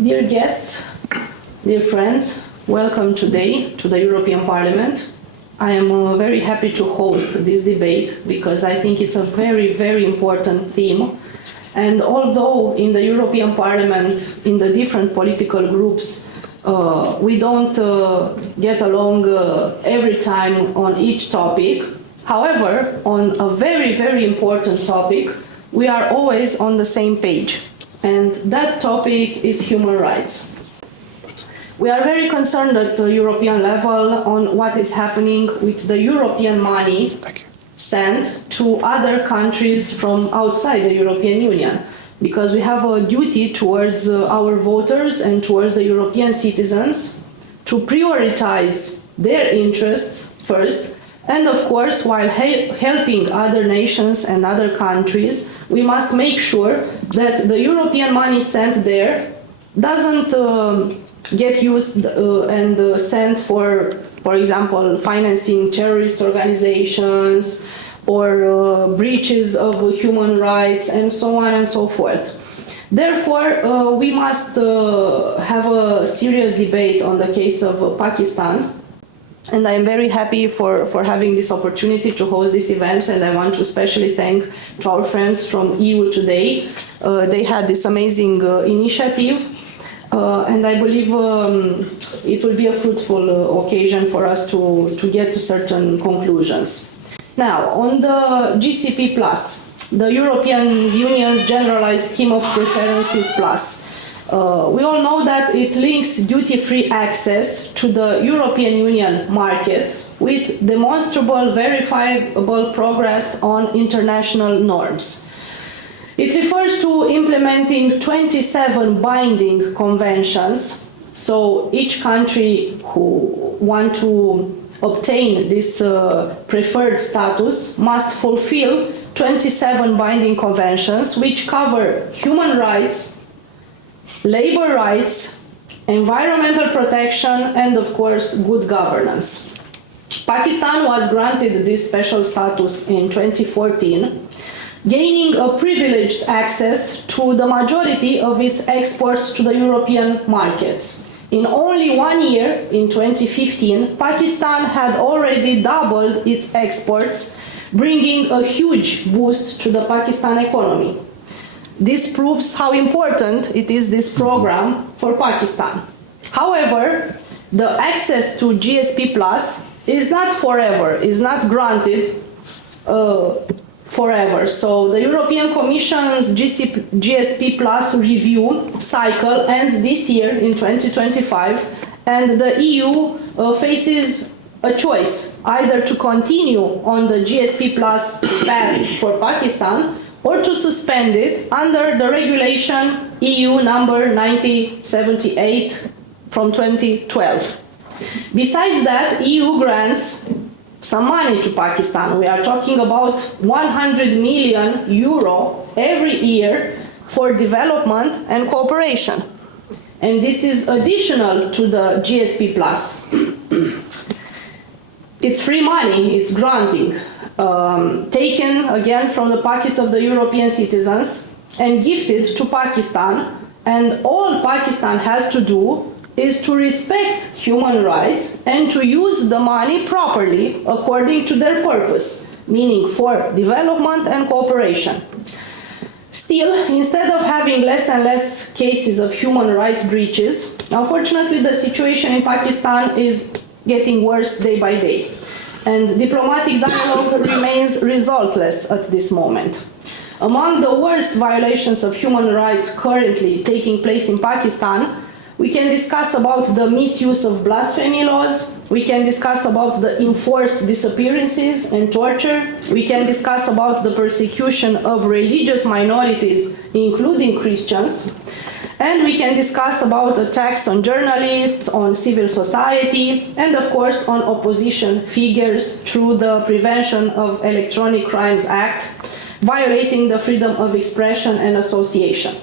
Dear guests, dear friends, welcome today to the European Parliament. I am very happy to host this debate because I think it's a very, very important theme. And although in the European Parliament, in the different political groups, we don't get along every time on each topic, however, on a very, very important topic, we are always on the same page. And that topic is human rights. We are very concerned at the European level on what is happening with the European money sent to other countries from outside the European Union, because we have a duty towards our voters and towards the European citizens to prioritize their interests first. And of course, while helping other nations and other countries, we must make sure that the European money sent there doesn't get used and sent for example, financing terrorist organizations or breaches of human rights and so on and so forth. Therefore, we must have a serious debate on the case of Pakistan. And I am very happy for having this opportunity to host these events, and I want to especially thank to our friends from EU Today. They had this amazing initiative, and I believe it will be a fruitful occasion for us to get to certain conclusions. Now, on the GSP Plus, the European Union's Generalized Scheme of Preferences Plus, we all know that it links duty-free access to the European Union markets with demonstrable, verifiable progress on international norms. It refers to implementing 27 binding conventions, so each country who wants to obtain this preferred status must fulfill 27 binding conventions which cover human rights, labor rights, environmental protection, and of course good governance. Pakistan was granted this special status in 2014, gaining a privileged access to the majority of its exports to the European markets. In only 1 year, in 2015, Pakistan had already doubled its exports, bringing a huge boost to the Pakistan economy. This proves how important it is, this program, for Pakistan. However, the access to GSP Plus is not forever, is not granted forever. So the European Commission's GSP Plus review cycle ends this year in 2025, and the EU faces a choice, either to continue on the GSP Plus path for Pakistan or to suspend it under the regulation EU number 9078 from 2012. Besides that, EU grants some money to Pakistan. We are talking about 100 million euro every year for development and cooperation. And this is additional to the GSP Plus. It's free money, it's granting. Taken again from the pockets of the European citizens and gifted to Pakistan, and all Pakistan has to do is to respect human rights and to use the money properly according to their purpose, meaning for development and cooperation. Still, instead of having less and less cases of human rights breaches, unfortunately the situation in Pakistan is getting worse day by day. And diplomatic dialogue remains resultless at this moment. Among the worst violations of human rights currently taking place in Pakistan, we can discuss about the misuse of blasphemy laws, we can discuss about the enforced disappearances and torture, we can discuss about the persecution of religious minorities, including Christians, and we can discuss about attacks on journalists, on civil society, and of course on opposition figures through the Prevention of Electronic Crimes Act, violating the freedom of expression and association.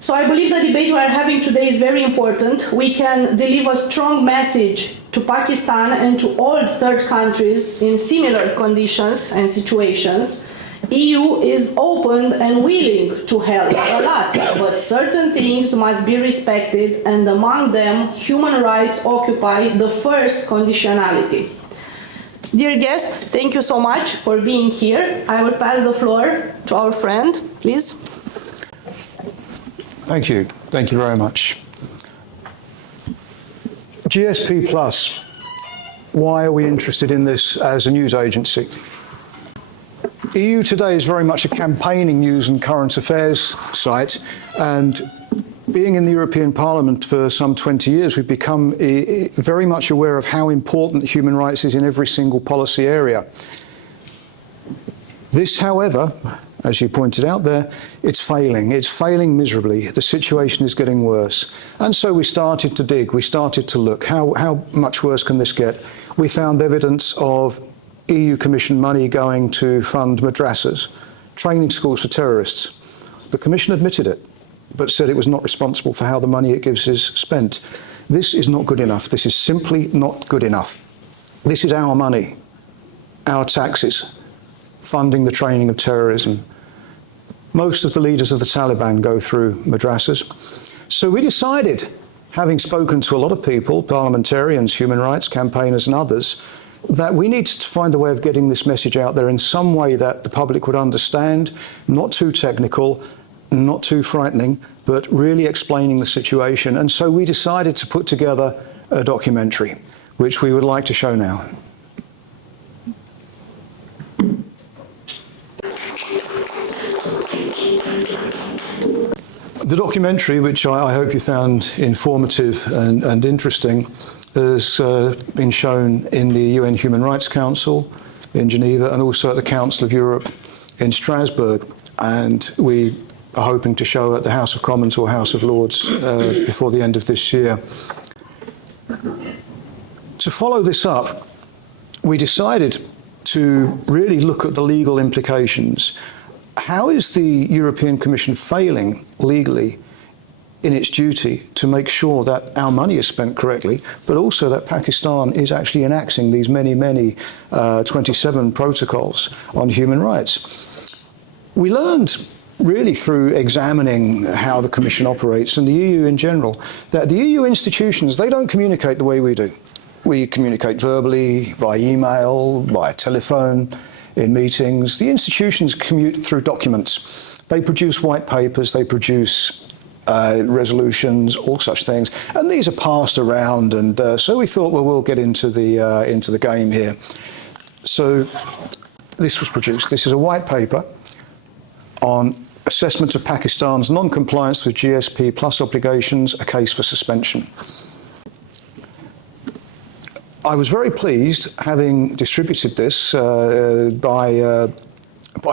So I believe the debate we are having today is very important. We can deliver a strong message to Pakistan and to all third countries in similar conditions and situations, EU is open and willing to help a lot, but certain things must be respected, and among them, human rights occupy the first conditionality. Dear guests, thank you so much for being here. I will pass the floor to our friend, please. Thank you. Thank you very much. GSP Plus. Why are we interested in this as a news agency? EU Today is very much a campaigning news and current affairs site, and being in the European Parliament for some 20 years, we've become very much aware of how important human rights is in every single policy area. This, however, as you pointed out there, it's failing miserably. The situation is getting worse. And so we started to dig, we started to look, how much worse can this get? We found evidence of EU Commission money going to fund madrasas, training schools for terrorists. The Commission admitted it, but said it was not responsible for how the money it gives is spent. This is not good enough. This is simply not good enough. This is our money, our taxes, funding the training of terrorism. Most of the leaders of the Taliban go through madrasas. So we decided, having spoken to a lot of people, parliamentarians, human rights campaigners and others, that we need to find a way of getting this message out there in some way that the public would understand, not too technical, not too frightening, but really explaining the situation. And so we decided to put together a documentary, which we would like to show now. The documentary, which I hope you found informative and interesting, has been shown in the UN Human Rights Council in Geneva and also at the Council of Europe in Strasbourg. And we are hoping to show at the House of Commons or House of Lords before the end of this year. To follow this up, we decided to really look at the legal implications. How is the European Commission failing legally in its duty to make sure that our money is spent correctly, but also that Pakistan is actually enacting these many 27 protocols on human rights? We learned really through examining how the Commission operates and the EU in general, that the EU institutions, they don't communicate the way we do. We communicate verbally, by email, by telephone, in meetings. The institutions commute through documents. They produce white papers, they produce resolutions, all such things, and these are passed around. And so we thought, well, we'll get into the game here. So this was produced. This is a white paper on assessment of Pakistan's non-compliance with GSP Plus obligations, a case for suspension. I was very pleased, having distributed this by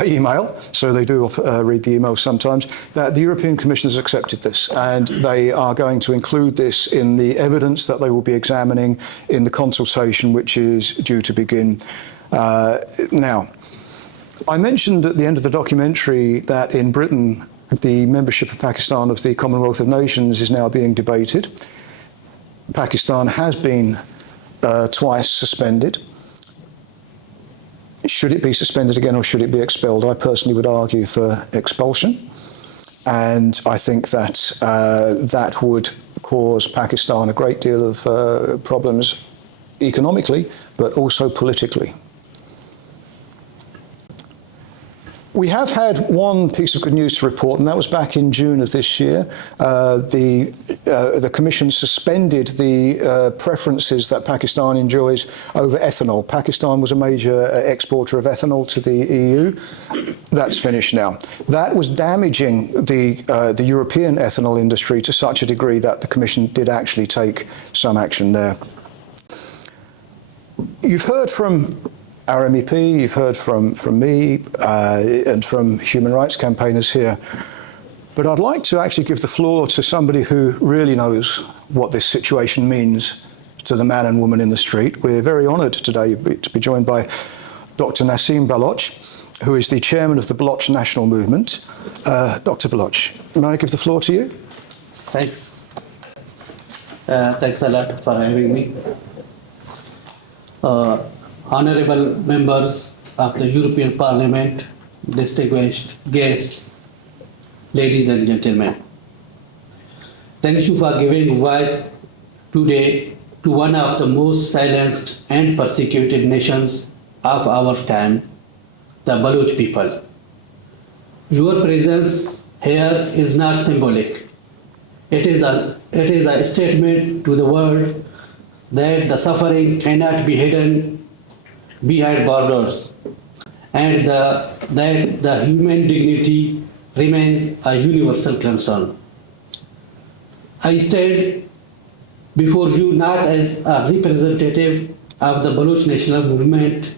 email, so they do read the email sometimes, that the European Commission has accepted this, and they are going to include this in the evidence that they will be examining in the consultation which is due to begin now. I mentioned at the end of the documentary that in Britain the membership of Pakistan of the Commonwealth of Nations is now being debated. Pakistan has been twice suspended. Should it be suspended again or should it be expelled? I personally would argue for expulsion, and I think that that would cause Pakistan a great deal of problems economically, but also politically. We have had one piece of good news to report, and that was back in June of this year. The Commission suspended the preferences that Pakistan enjoys over ethanol. Pakistan was a major exporter of ethanol to the EU. That's finished now. That was damaging the European ethanol industry to such a degree that the Commission did actually take some action there. You've heard from our MEP, you've heard from me and from human rights campaigners here, but I'd like to actually give the floor to somebody who really knows what this situation means to the man and woman in the street. We're very honoured today to be joined by Dr. Naseem Baloch, who is the chairman of the Baloch National Movement. Dr. Baloch, may I give the floor to you? Thanks. Thanks a lot for having me. Honourable members of the European Parliament, distinguished guests, ladies and gentlemen. Thank you for giving voice today to one of the most silenced and persecuted nations of our time, the Baluch people. Your presence here is not symbolic. It is a statement to the world that the suffering cannot be hidden behind borders and that the human dignity remains a universal concern. I stand before you not as a representative of the Baluch national movement,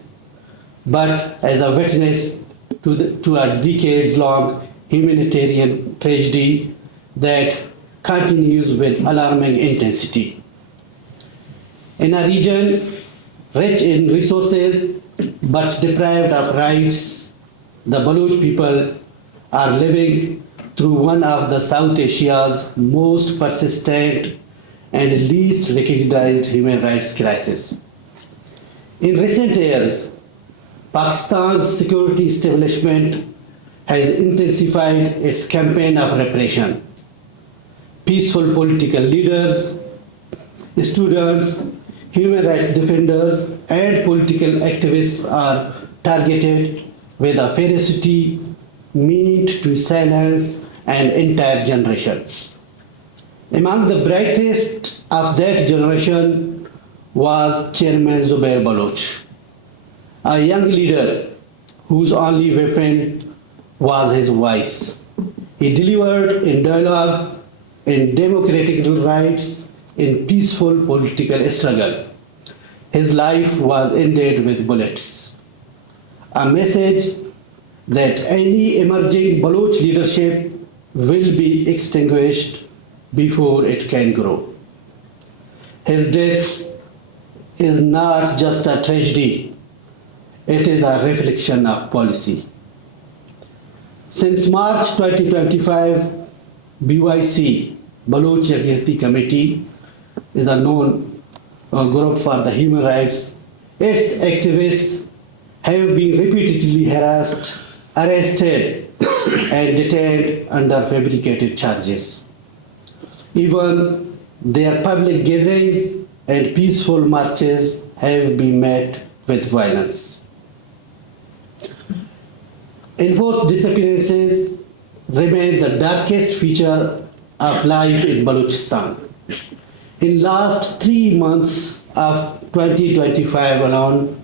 but as a witness to a decades-long humanitarian tragedy that continues with alarming intensity. In a region rich in resources but deprived of rights, the Baluch people are living through one of the South Asia's most persistent and least recognized human rights crises. In recent years, Pakistan's security establishment has intensified its campaign of repression. Peaceful political leaders, students, human rights defenders, and political activists are targeted with a ferocity meant to silence an entire generation. Among the brightest of that generation was Chairman Zubair Baloch, a young leader whose only weapon was his voice. He delivered in dialogue, in democratic rights, in peaceful political struggle. His life was ended with bullets. A message that any emerging Baloch leadership will be extinguished before it can grow. His death is not just a tragedy, it is a reflection of policy. Since March 2025, BYC, Baluch Jagriti Committee, is a known group for the human rights. Its activists have been repeatedly harassed, arrested, and detained under fabricated charges. Even their public gatherings and peaceful marches have been met with violence. Enforced disappearances remain the darkest feature of life in Baluchistan. In last 3 months of 2025 alone,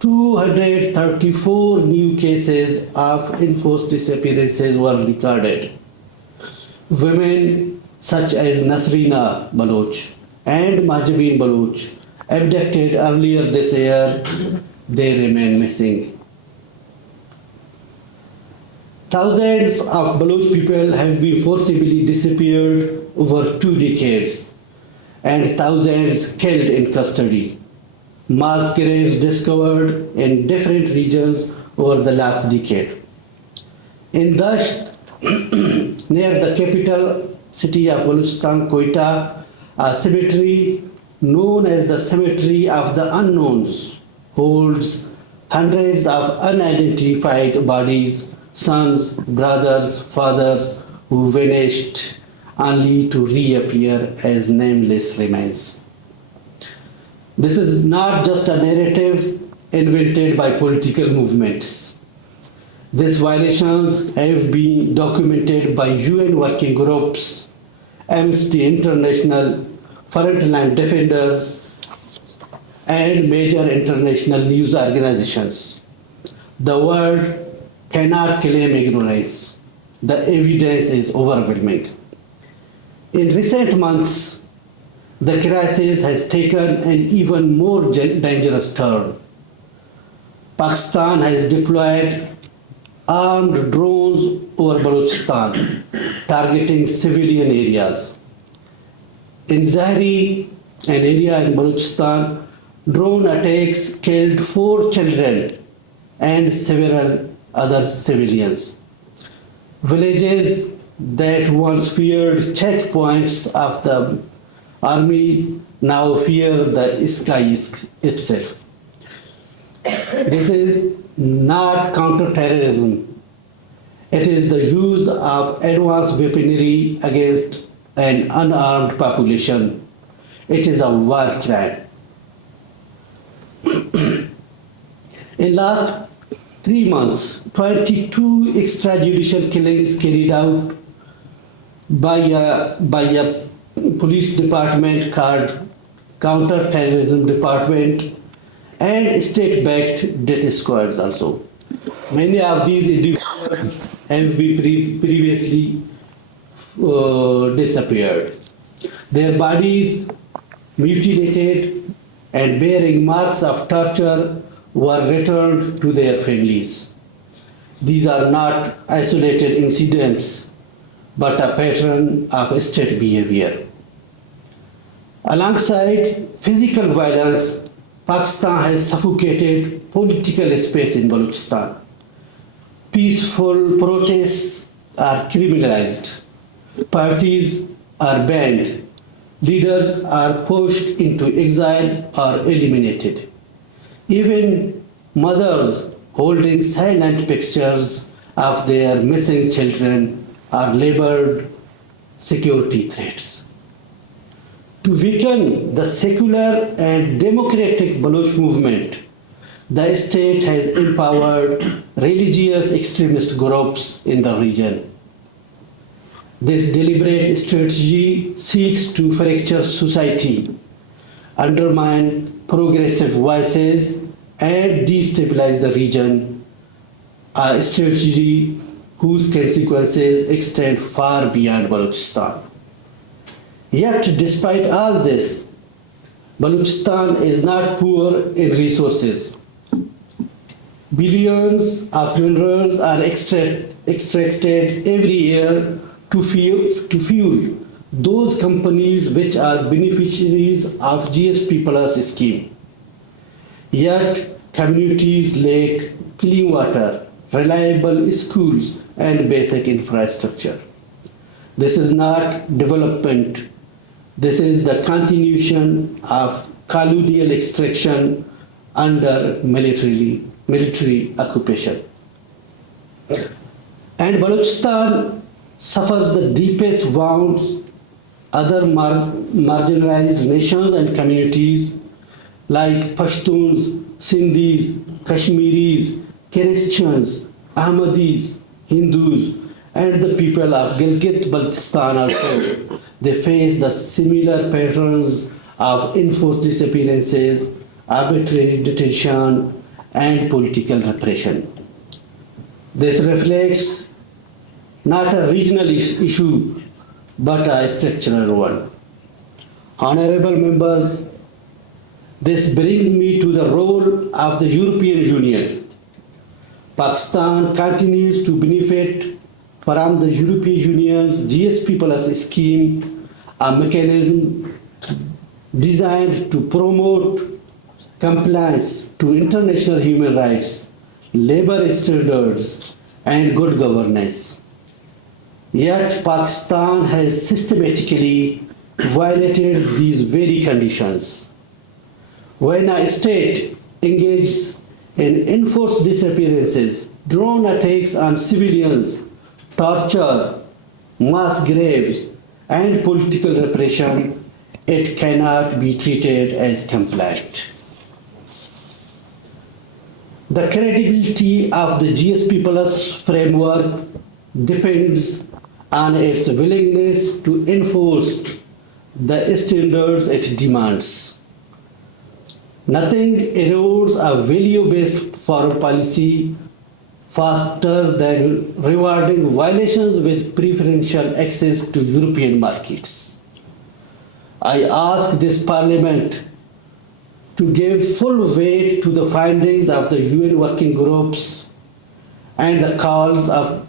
234 new cases of enforced disappearances were recorded. Women such as Nasrina Baloch and Mahjabeen Baloch abducted earlier this year, they remain missing. Thousands of Baloch people have been forcibly disappeared over 2 decades, and thousands killed in custody. Mass graves discovered in different regions over the last decade. In Dasht, near the capital city of Baluchistan, Quetta, a cemetery known as the Cemetery of the Unknowns holds hundreds of unidentified bodies, sons, brothers, fathers who vanished only to reappear as nameless remains. This is not just a narrative invented by political movements. These violations have been documented by UN working groups, Amnesty International, Frontline Defenders, and major international news organizations. The world cannot claim ignorance. The evidence is overwhelming. In recent months, the crisis has taken an even more dangerous turn. Pakistan has deployed armed drones over Baluchistan, targeting civilian areas. In Zahri, an area in Baluchistan, drone attacks killed 4 children and several other civilians. Villages that once feared checkpoints of the army now fear the sky itself. This is not counter-terrorism. It is the use of advanced weaponry against an unarmed population. It is a war crime. In last 3 months, 22 extrajudicial killings carried out by a police department called counter-terrorism department and state-backed death squads also. Many of these individuals have been previously disappeared. Their bodies mutilated and bearing marks of torture were returned to their families. These are not isolated incidents, but a pattern of state behavior. Alongside physical violence, Pakistan has suffocated political space in Baluchistan. Peaceful protests are criminalized. Parties are banned. Leaders are pushed into exile or eliminated. Even mothers holding silent pictures of their missing children are labeled security threats. To weaken the secular and democratic Baloch movement, the state has empowered religious extremist groups in the region. This deliberate strategy seeks to fracture society, undermine progressive voices, and destabilize the region, a strategy whose consequences extend far beyond Baluchistan. Yet, despite all this, Baluchistan is not poor in resources. Billions of minerals are extracted every year to fuel those companies which are beneficiaries of GSP Plus scheme. Yet, communities lack clean water, reliable schools, and basic infrastructure. This is not development. This is the continuation of colonial extraction under military occupation. And Baluchistan suffers the deepest wounds other marginalized nations and communities like Pashtuns, Sindhis, Kashmiris, Christians, Ahmadis, Hindus, and the people of Gilgit-Baltistan also. They face the similar patterns of enforced disappearances, arbitrary detention, and political repression. This reflects not a regional issue, but a structural one. Honorable members, this brings me to the role of the European Union. Pakistan continues to benefit from the European Union's GSP Plus scheme, a mechanism designed to promote compliance to international human rights, labor standards, and good governance. Yet Pakistan has systematically violated these very conditions. When a state engages in enforced disappearances, drone attacks on civilians, torture, mass graves, and political repression, it cannot be treated as compliant. The credibility of the GSP Plus framework depends on its willingness to enforce the standards it demands. Nothing erodes a value-based foreign policy faster than rewarding violations with preferential access to European markets. I ask this Parliament to give full weight to the findings of the UN working groups and the calls of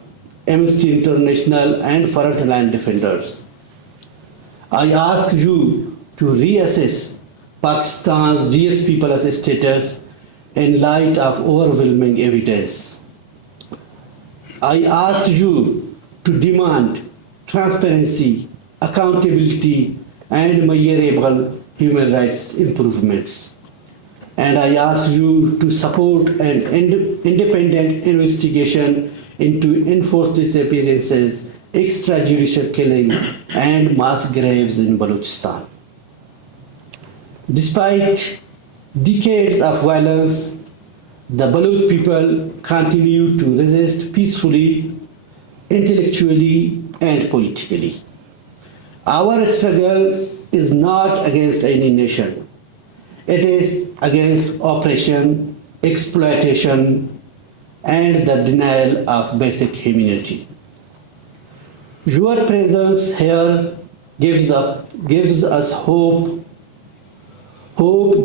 Amnesty International and frontline defenders. I ask you to reassess Pakistan's GSP Plus status in light of overwhelming evidence. I ask you to demand transparency, accountability, and measurable human rights improvements. And I ask you to support an independent investigation into enforced disappearances, extrajudicial killings, and mass graves in Baluchistan. Despite decades of violence, the Baluch people continue to resist peacefully, intellectually, and politically. Our struggle is not against any nation. It is against oppression, exploitation, and the denial of basic humanity. Your presence here gives us hope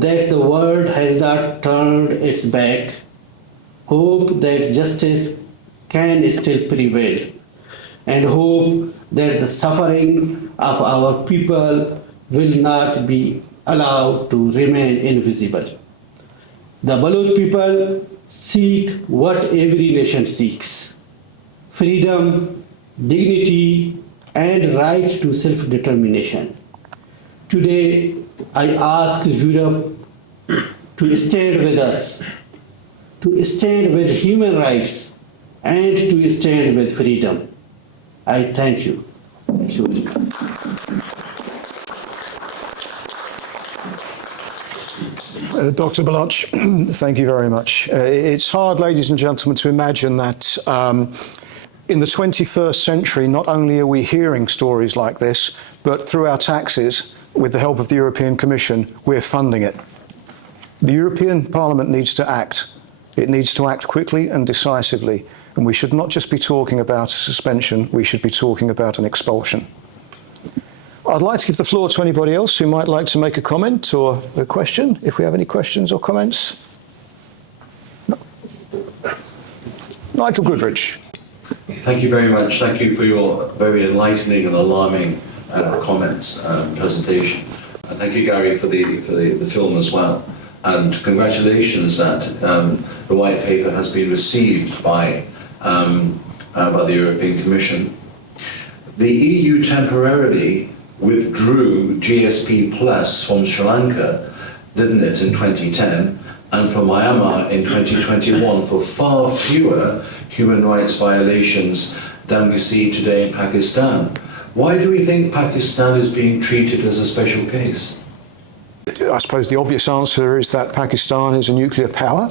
that the world has not turned its back, hope that justice can still prevail, and hope that the suffering of our people will not be allowed to remain invisible. The Baluch people seek what every nation seeks: freedom, dignity, and right to self-determination. Today, I ask Europe to stand with us, to stand with human rights, and to stand with freedom. I thank you. Thank you. Dr. Baluch, thank you very much. It's hard, ladies and gentlemen, to imagine that in the 21st century, not only are we hearing stories like this, but through our taxes, with the help of the European Commission, we're funding it. The European Parliament needs to act. It needs to act quickly and decisively. And we should not just be talking about a suspension, we should be talking about an expulsion. I'd like to give the floor to anybody else who might like to make a comment or a question, if we have any questions or comments. No. Nigel Goodrich. Thank you very much. Thank you for your very enlightening and alarming comments and presentation. And thank you, Gary, for the film as well. And congratulations that the white paper has been received by the European Commission. The EU temporarily withdrew GSP Plus from Sri Lanka, didn't it, in 2010, and from Myanmar in 2021 for far fewer human rights violations than we see today in Pakistan. Why do we think Pakistan is being treated as a special case? I suppose the obvious answer is that Pakistan is a nuclear power.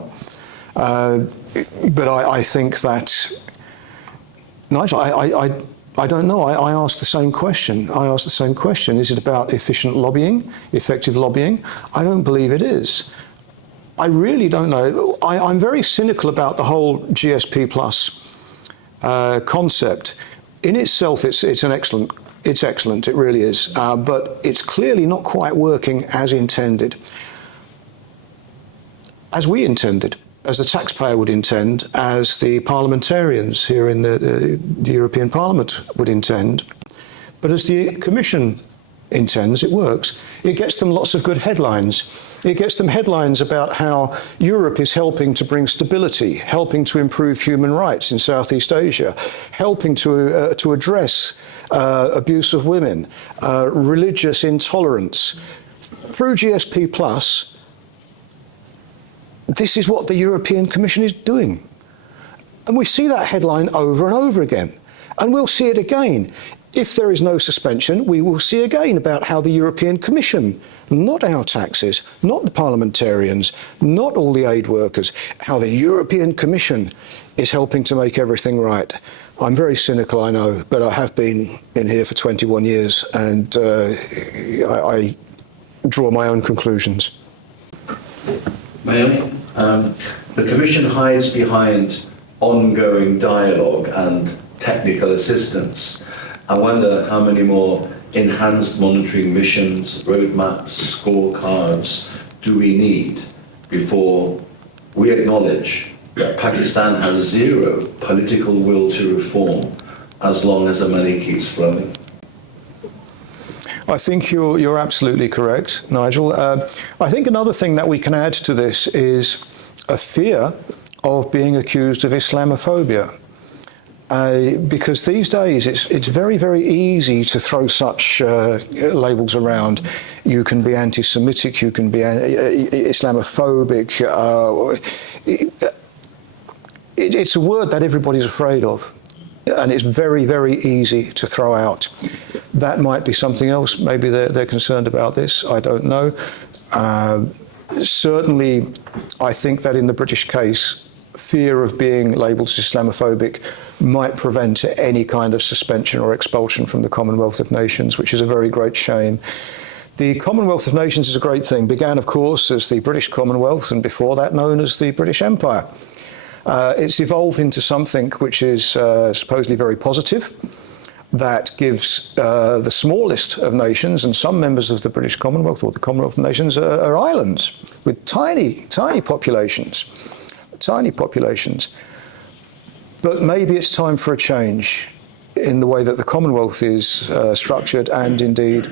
But I think that, Nigel, I don't know. I asked the same question. Is it about efficient lobbying, effective lobbying? I don't believe it is. I really don't know. I'm very cynical about the whole GSP Plus concept. In itself, it's excellent. It really is. But it's clearly not quite working as intended, as we intended, as the taxpayer would intend, as the parliamentarians here in the European Parliament would intend. But as the Commission intends, it works. It gets them lots of good headlines. It gets them headlines about how Europe is helping to bring stability, helping to improve human rights in Southeast Asia, helping to address abuse of women, religious intolerance. Through GSP Plus, this is what the European Commission is doing. And we see that headline over and over again. And we'll see it again. If there is no suspension, we will see again about how the European Commission, not our taxes, not the parliamentarians, not all the aid workers, how the European Commission is helping to make everything right. I'm very cynical, I know, but I have been in here for 21 years and I draw my own conclusions. May I? The Commission hides behind ongoing dialogue and technical assistance. I wonder how many more enhanced monitoring missions, roadmaps, scorecards do we need before we acknowledge that Pakistan has zero political will to reform as long as the money keeps flowing? I think you're absolutely correct, Nigel. I think another thing that we can add to this is a fear of being accused of Islamophobia. Because these days it's very, very easy to throw such labels around. You can be anti-Semitic, you can be Islamophobic. it's a word that everybody's afraid of, and it's very, very easy to throw out. That might be something else. Maybe they're concerned about this. I don't know. Certainly, I think that in the British case, fear of being labelled as Islamophobic might prevent any kind of suspension or expulsion from the Commonwealth of Nations, which is a very great shame. The Commonwealth of Nations is a great thing. Began, of course, as the British Commonwealth, and before that known as the British Empire. It's evolved into something which is supposedly very positive, that gives the smallest of nations, and some members of the British Commonwealth or the Commonwealth of Nations are islands with tiny, tiny populations. Tiny populations. But maybe it's time for a change in the way that the Commonwealth is structured and indeed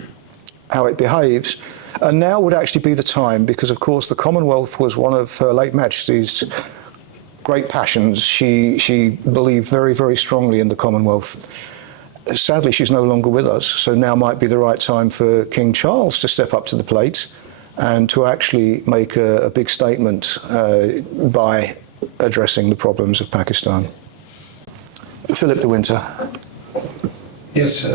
how it behaves. And now would actually be the time, because of course the Commonwealth was one of Her late Majesty's great passions. She believed very, very strongly in the Commonwealth. Sadly, she's no longer with us, so now might be the right time for King Charles to step up to the plate and to actually make a big statement by addressing the problems of Pakistan. Philip de Winter. Yes,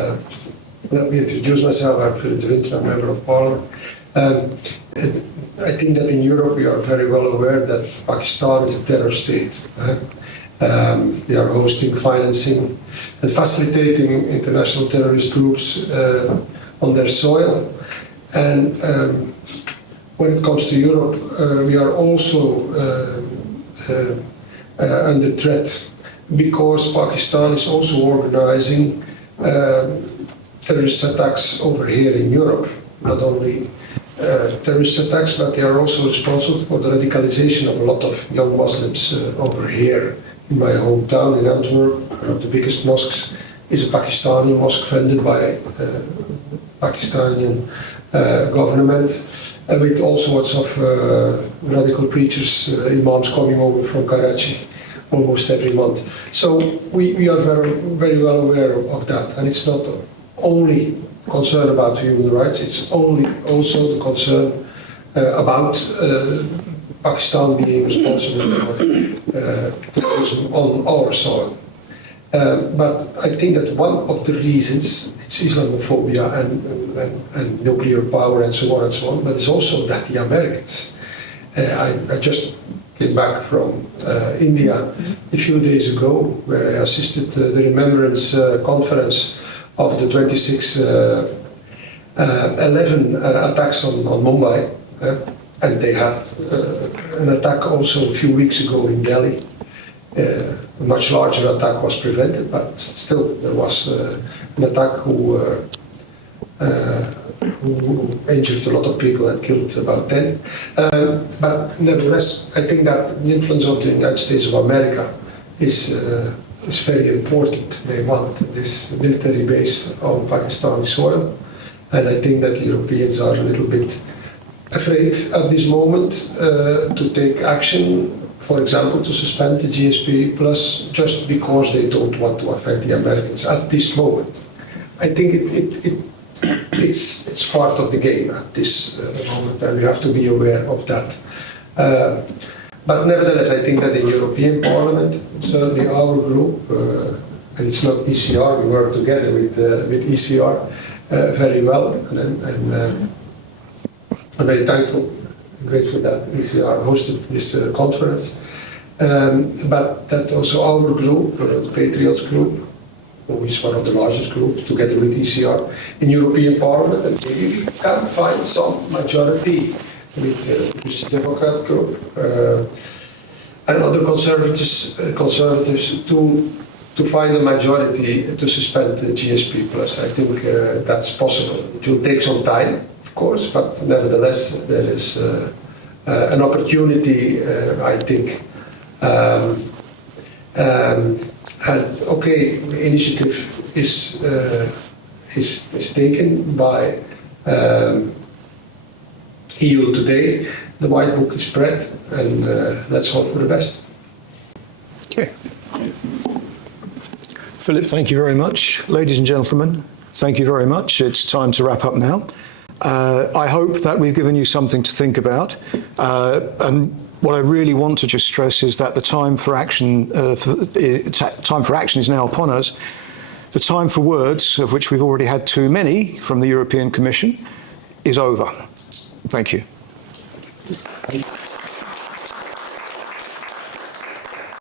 let me introduce myself. I'm Philip de Winter, I'm a member of Parliament. I think that in Europe we are very well aware that Pakistan is a terror state. They are hosting, financing and facilitating international terrorist groups on their soil. And when it comes to Europe, we are also under threat because Pakistan is also organizing terrorist attacks over here in Europe. Not only terrorist attacks, but they are also responsible for the radicalization of a lot of young Muslims over here. In my hometown in Antwerp, one of the biggest mosques is a Pakistani mosque funded by Pakistani government, with all sorts of radical preachers, imams coming over from Karachi almost every month. So we are very, very well aware of that, and it's not only concern about human rights, it's also the concern about Pakistan being responsible for terrorism on our soil. But I think that one of the reasons, it's Islamophobia and nuclear power and so on, but it's also that the Americans, I just came back from India a few days ago, where I assisted the remembrance conference of the 26/11 attacks on Mumbai. And they had an attack also a few weeks ago in Delhi. A much larger attack was prevented, but still there was an attack who injured a lot of people and killed about 10. But nevertheless, I think that the influence of the United States of America is very important. They want this military base on Pakistani soil, and I think that the Europeans are a little bit afraid at this moment to take action, for example, to suspend the GSP Plus, just because they don't want to affect the Americans at this moment. I think it's part of the game at this moment, and we have to be aware of that. But nevertheless, I think that the European Parliament, certainly our group, and it's not ECR, we work together with ECR very well, and I'm very thankful and grateful that ECR hosted this conference, but that also our group, the Patriots group, who is one of the largest groups, together with ECR in European Parliament, and maybe we can find some majority with the Christian Democrat group and other conservatives to find a majority to suspend the GSP Plus. I think that's possible. It will take some time, of course, but nevertheless there is an opportunity, I think. And okay, the initiative is taken by EU today. The white book is spread, and let's hope for the best. Okay. Philip, thank you very much. Ladies and gentlemen, thank you very much. It's time to wrap up now. I hope that we've given you something to think about. And what I really want to just stress is that the time for action, time for action is now upon us. The time for words, of which we've already had too many from the European Commission, is over. Thank you.